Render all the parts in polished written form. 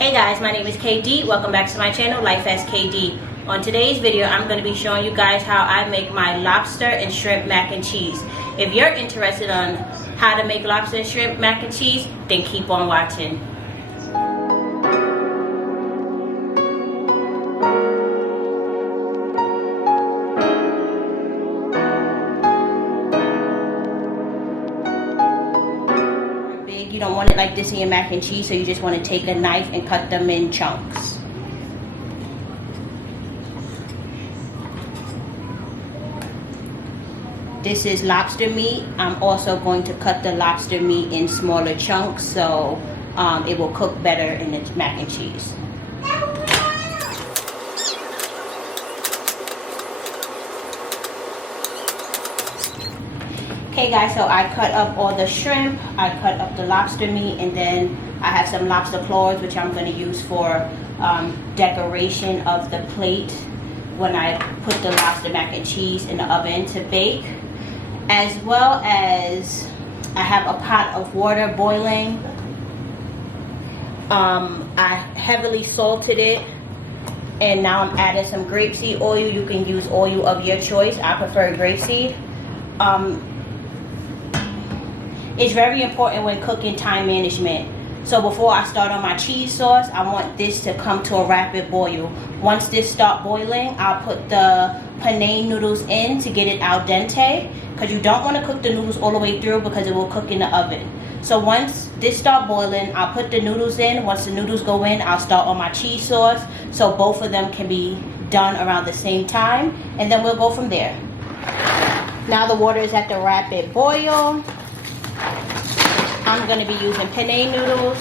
Hey guys, my name is KD. Welcome back to my channel, Life as KD. On today's video, I'm going to be showing you guys how I make my lobster and shrimp mac and cheese. If you're interested on how to make lobster and shrimp mac and cheese, then keep on watching. You don't want it like this in your mac and cheese, so you just want to take a knife and cut them in chunks. This is lobster meat. I'm also going to cut the lobster meat in smaller chunks so it will cook better in its mac and cheese. Okay guys, so I cut up all the shrimp, I cut up the lobster meat, and then I have some lobster claws which I'm going to use for decoration of the plate when I put the lobster mac and cheese in the oven to bake. As well as I have a pot of water boiling. I heavily salted it, and now I'm adding some grapeseed oil. You can use oil of your choice. I prefer grapeseed. It's very important when cooking time management. So before I start on my cheese sauce, I want this to come to a rapid boil. Once this starts boiling, I'll put the penne noodles in to get it al dente, because you don't want to cook the noodles all the way through because it will cook in the oven. So once this starts boiling, I'll put the noodles in. Once the noodles go in, I'll start on my cheese sauce so both of them can be done around the same time, and then we'll go from there. Now the water is at the rapid boil. I'm going to be using penne noodles.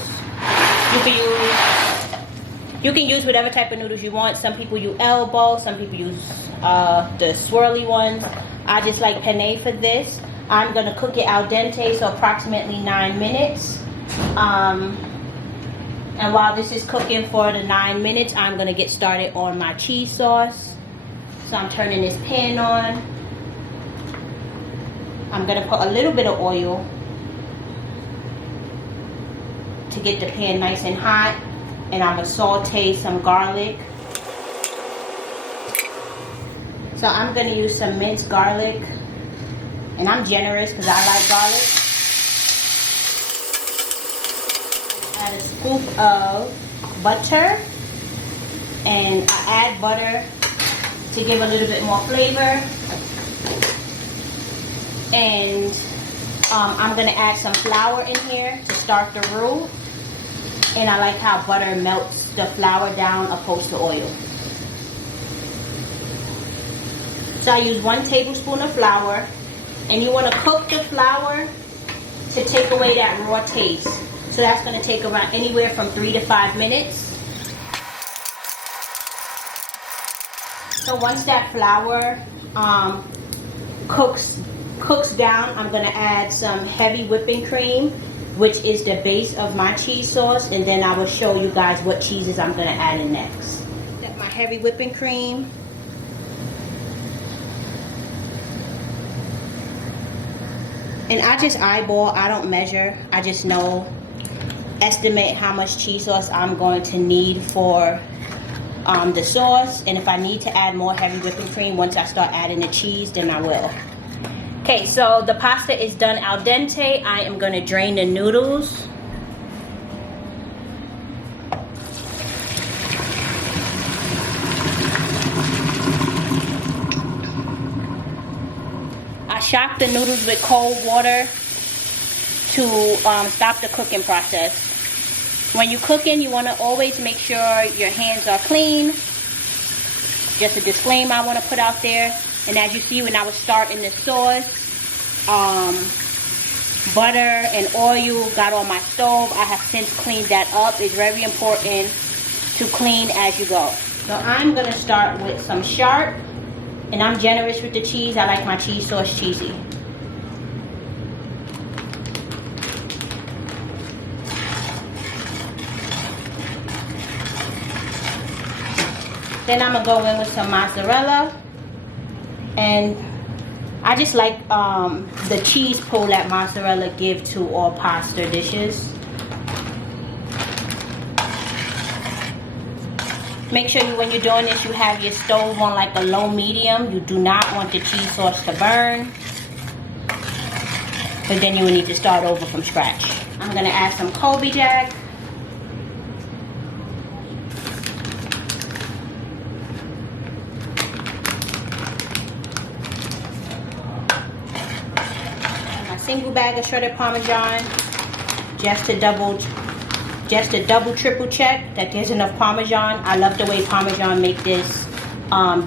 You can use whatever type of noodles you want. Some people use elbow, some people use the swirly ones. I just like penne for this. I'm going to cook it al dente, so approximately 9 minutes. And while this is cooking for the 9 minutes, I'm going to get started on my cheese sauce. So I'm turning this pan on. I'm going to put a little bit of oil to get the pan nice and hot, and I'm going to saute some garlic. So I'm going to use some minced garlic, and I'm generous because I like garlic. Add a scoop of butter, and I add butter to give a little bit more flavor. And I'm going to add some flour in here to start the roux. And I like how butter melts the flour down opposed to oil. So I use 1 tablespoon of flour. And you want to cook the flour to take away that raw taste. So that's going to take around anywhere from 3 to 5 minutes. So once that flour cooks down, I'm going to add some heavy whipping cream, which is the base of my cheese sauce, and then I will show you guys what cheeses I'm going to add in next. Get my heavy whipping cream. And I just eyeball, I don't measure, I just estimate how much cheese sauce I'm going to need for the sauce, and if I need to add more heavy whipping cream once I start adding the cheese, then I will. Okay, so the pasta is done al dente. I am going to drain the noodles. I shock the noodles with cold water to stop the cooking process. When you're cooking, you want to always make sure your hands are clean. Just a disclaimer I want to put out there. And as you see, when I was starting the sauce, butter and oil got on my stove. I have since cleaned that up. It's very important to clean as you go. So I'm going to start with some sharp. And I'm generous with the cheese. I like my cheese sauce cheesy. Then I'm going to go in with some mozzarella. And I just like the cheese pull that mozzarella give to all pasta dishes. Make sure when you're doing this, you have your stove on like a low medium. You do not want the cheese sauce to burn. But then you will need to start over from scratch. I'm gonna add some Colby Jack. My single bag of shredded Parmesan, just to double triple check that there's enough Parmesan. I love the way Parmesan make this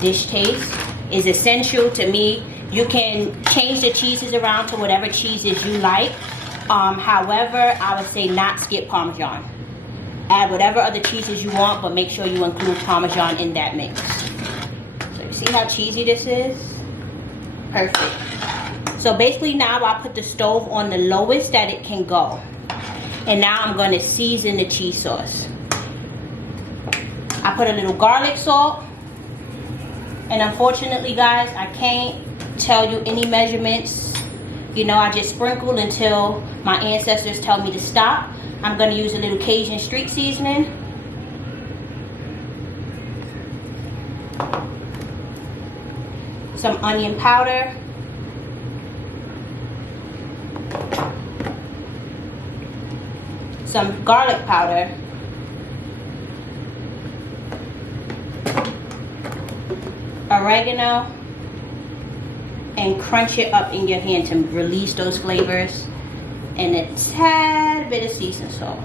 dish taste. It's essential to me. You can change the cheeses around to whatever cheeses you like. However, I would say not skip Parmesan. Add whatever other cheeses you want, but make sure you include Parmesan in that mix. So you see how cheesy this is? Perfect. So basically now I put the stove on the lowest that it can go. And now I'm going to season the cheese sauce. I put a little garlic salt. And unfortunately, guys, I can't tell you any measurements. You know, I just sprinkle until my ancestors tell me to stop. I'm going to use a little Cajun street seasoning. Some onion powder. Some garlic powder. Oregano. And crunch it up in your hand to release those flavors. And a tad bit of seasoned salt.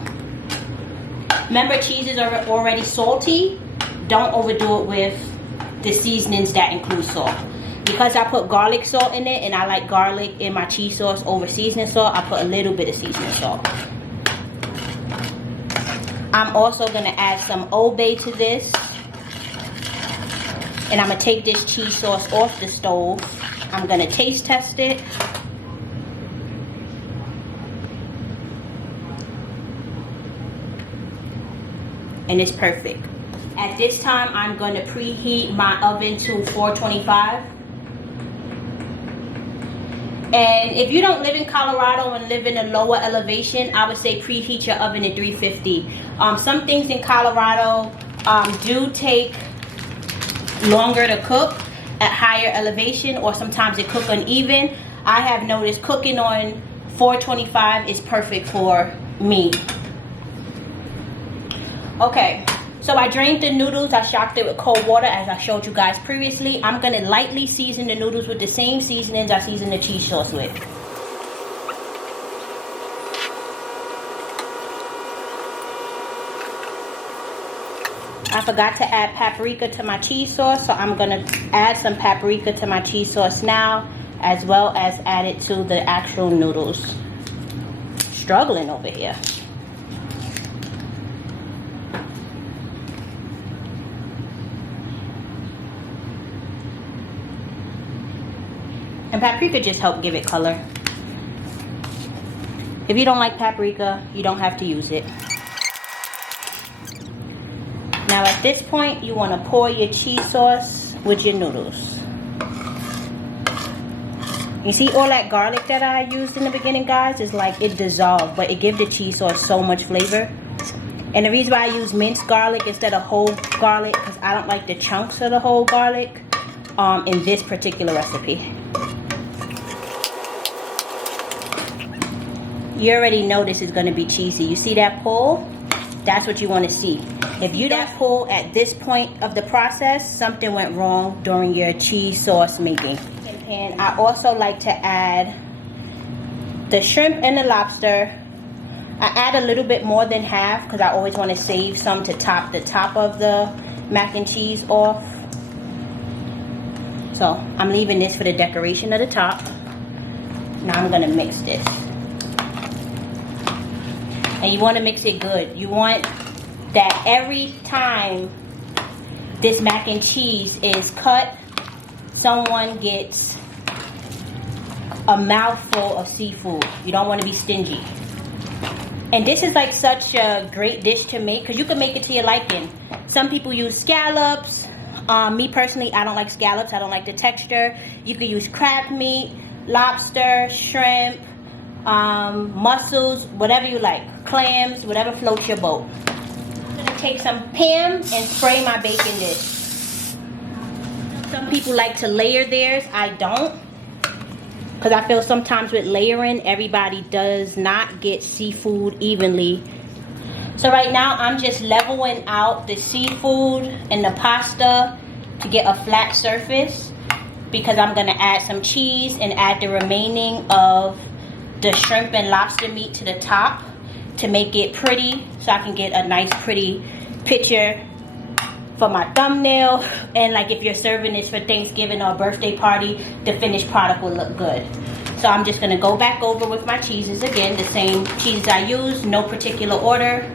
Remember, cheeses are already salty. Don't overdo it with the seasonings that include salt. Because I put garlic salt in it and I like garlic in my cheese sauce over seasoning salt, I put a little bit of seasoning salt. I'm also going to add some Old Bay to this. And I'm going to take this cheese sauce off the stove. I'm going to taste test it. And it's perfect. At this time, I'm going to preheat my oven to 425. And if you don't live in Colorado and live in a lower elevation, I would say preheat your oven to 350. Some things in Colorado do take longer to cook at higher elevation, or sometimes they cook uneven. I have noticed cooking on 425 is perfect for me. Okay, so I drained the noodles. I shocked it with cold water as I showed you guys previously. I'm going to lightly season the noodles with the same seasonings I seasoned the cheese sauce with. I forgot to add paprika to my cheese sauce, so I'm going to add some paprika to my cheese sauce now, as well as add it to the actual noodles. Struggling over here. And paprika just helps give it color. If you don't like paprika, you don't have to use it. Now at this point, you want to pour your cheese sauce with your noodles. You see all that garlic that I used in the beginning, guys? It's like it dissolved, but it gives the cheese sauce so much flavor. And the reason why I use minced garlic instead of whole garlic, because I don't like the chunks of the whole garlic in this particular recipe. You already know this is going to be cheesy. You see that pull? That's what you want to see. If you don't pull at this point of the process, something went wrong during your cheese sauce making. And I also like to add the shrimp and the lobster. I add a little bit more than half because I always want to save some to top the top of the mac and cheese off. So I'm leaving this for the decoration of the top. Now I'm going to mix this. And you want to mix it good. You want that every time this mac and cheese is cut, someone gets a mouthful of seafood. You don't want to be stingy. And this is like such a great dish to make because you can make it to your liking. Some people use scallops. Me personally, I don't like scallops. I don't like the texture. You could use crab meat, lobster, shrimp, mussels, whatever you like. Clams, whatever floats your boat. I'm going to take some Pam and spray my bacon dish. Some people like to layer theirs. I don't. Because I feel sometimes with layering, everybody does not get seafood evenly. So right now, I'm just leveling out the seafood and the pasta to get a flat surface. Because I'm going to add some cheese and add the remaining of the shrimp and lobster meat to the top to make it pretty. So I can get a nice pretty picture for my thumbnail. And like if you're serving this for Thanksgiving or a birthday party, the finished product will look good. So I'm just gonna go back over with my cheeses again, the same cheeses I used, no particular order.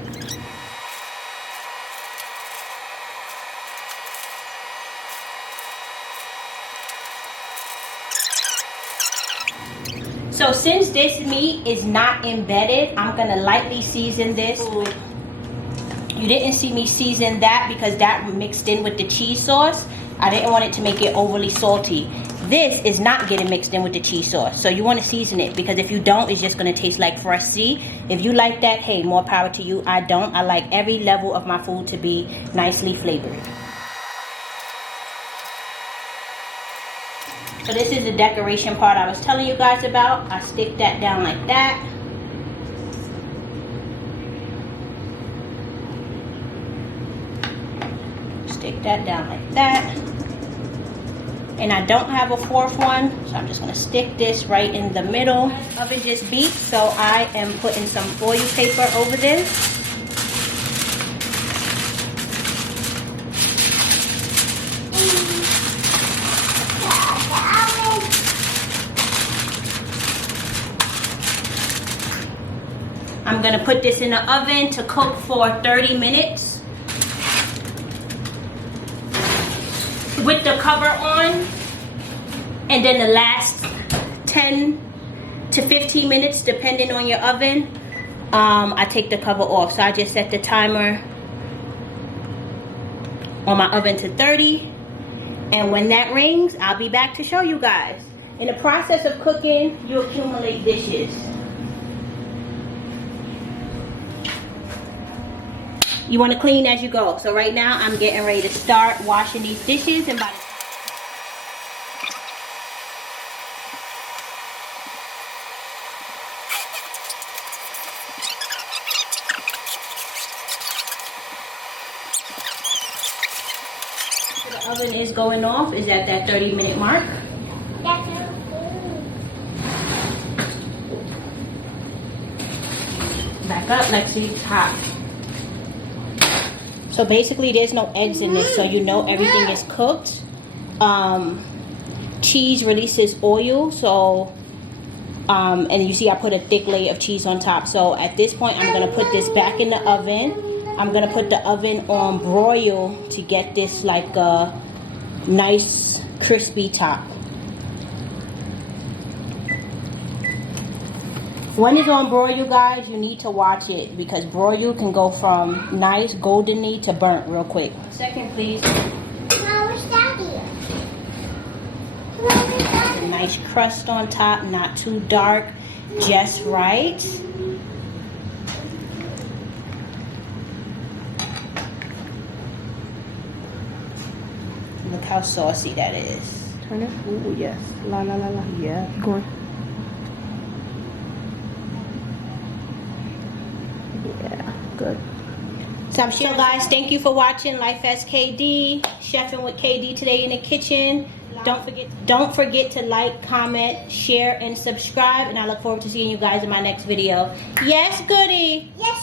So since this meat is not embedded, I'm gonna lightly season this. You didn't see me season that because that mixed in with the cheese sauce. I didn't want it to make it overly salty. This is not getting mixed in with the cheese sauce. So you want to season it because if you don't, it's just going to taste like fresh sea. If you like that, hey, more power to you. I don't. I like every level of my food to be nicely flavored. So this is the decoration part I was telling you guys about. I stick that down like that. Stick that down like that. And I don't have a fourth one, so I'm just gonna stick this right in the middle. Oven just beat, so I am putting some foil paper over this. I'm gonna put this in the oven to cook for 30 minutes. With the cover on, and then the last 10 to 15 minutes, depending on your oven, I take the cover off. So I just set the timer on my oven to 30, and when that rings, I'll be back to show you guys. In the process of cooking, you accumulate dishes. You want to clean as you go. So right now, I'm getting ready to start washing these dishes. And by the oven is going off, is at that 30-minute mark. Back up, Lexi. It's hot. So basically there's no eggs in this, so you know everything is cooked. Cheese releases oil, so and you see I put a thick layer of cheese on top. So at this point I'm gonna put this back in the oven. I'm gonna put the oven on broil to get this like a nice crispy top. When it's on broil, you guys, you need to watch it because broil can go from nice goldeny to burnt real quick. Second, please. Where's Daddy? A nice crust on top, not too dark, just right. Look how saucy that is. Turn it. Ooh, yes. La la la la. Yeah. Go on. Yeah, good. So guys, thank you for watching Life as KD, chefing with KD today in the kitchen. Don't forget to like, comment, share, and subscribe. And I look forward to seeing you guys in my next video. Yes, Goody. Yes,